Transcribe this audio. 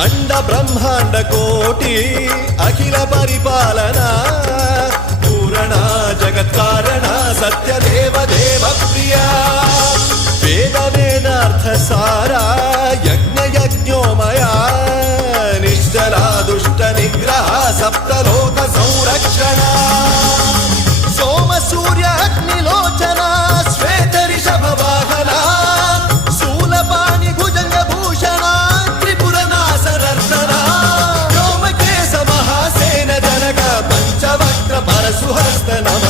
అండ బ్రహ్మాండ కోటి అఖిల పరిపాలన పూరణ జగత్కారణ సత్యదేవ దేవ ప్రియా వేద వేదార్థ సా husband. I'm